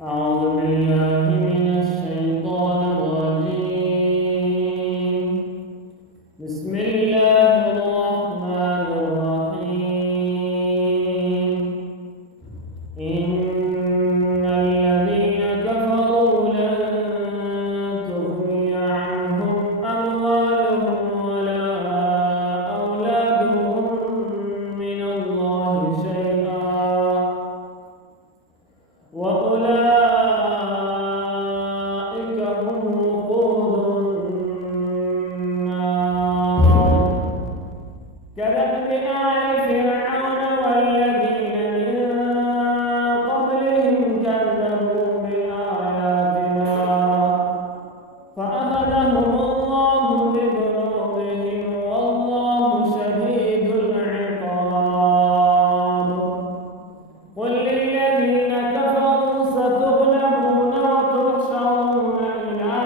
أعوذ بالله من الشيطان الرجيم. بسم الله الرحمن الرحيم. إن الذين كفروا لن تغني عنهم أموالهم ولا أولادهم من الله شيئا وأولئك هم وقود النار. كدأب آل فرعون والذين من قبلهم كذبوا بآياتنا فأخذهم الله بذنوبهم والله شديد العقاب. قل للذين كفروا ستغلبون وتحشرون إلى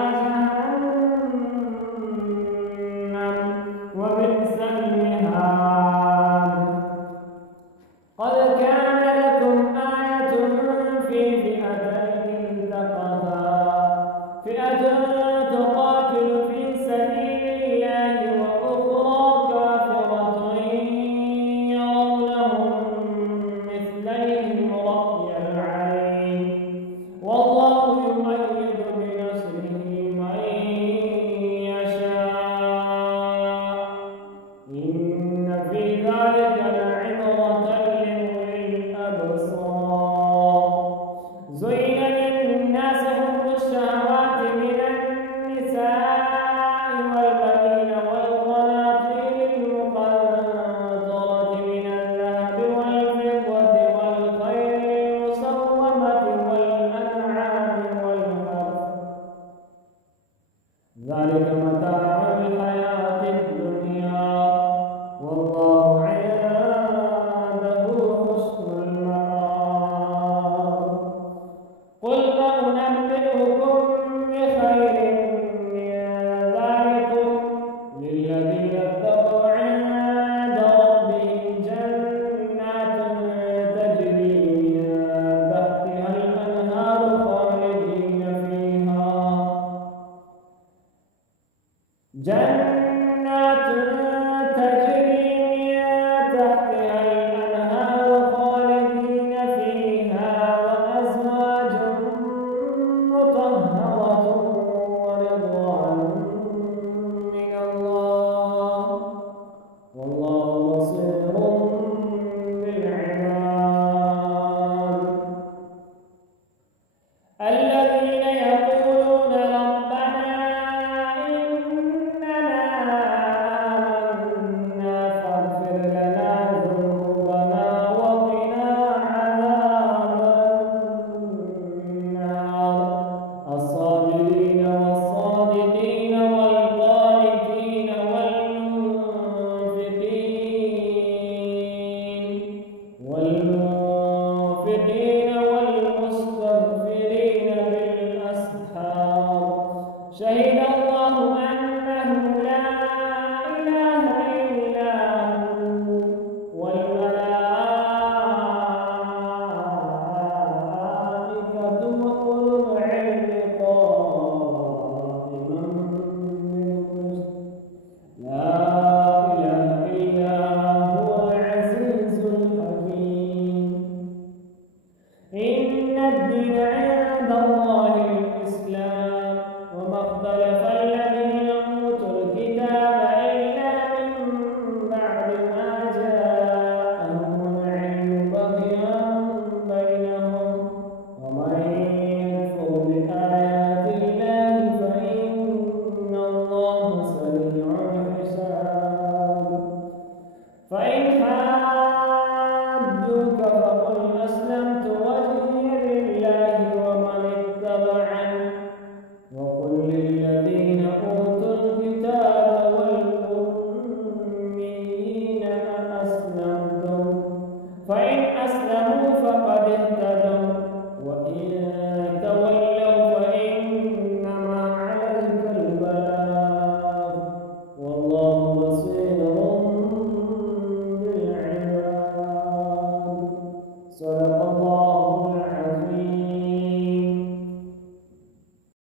جهنم وبئس المهاد. قد كان لكم آية في فئتين التقتا فئة تقاتل في سبيل الله وأخرى كافرة يرونهم مثليهم رأي العين والله يؤيد بنصره من يشاء. إن في ذلك لعبرة لأولي الأبصار. زين للناس حب الشهوات من النساء والبنين والقناطير المقنطرة من الذهب والفضة والخيل المسومة والأنعام والحرث ذلك متاع الحياة الدنيا والله عنده حسن المآب. قل أنبئكم بخير من ذلكم للذين اتقوا عند ربهم جنات تجري من تحتها الأنهار خالدين فيها جنات تجري من تحتها الأنهار خالدين فيها وأزواج مطهرة ورضوان من الله والله بصير بالعباد. الذين يقولون ربنا إننا آمنا فاغفر لنا ذنوبنا وقنا عذاب النار. الصابرين والصادقين والقانتين والمنفقين والمستغفرين بالأسحار. شهد الله أنه لا إله إلا هو والملائكة وأولو العلم قائما بالقسط. لا إله إلا هو العزيز الحكيم. إن الدين عند الله الإسلام وما اختلف الذين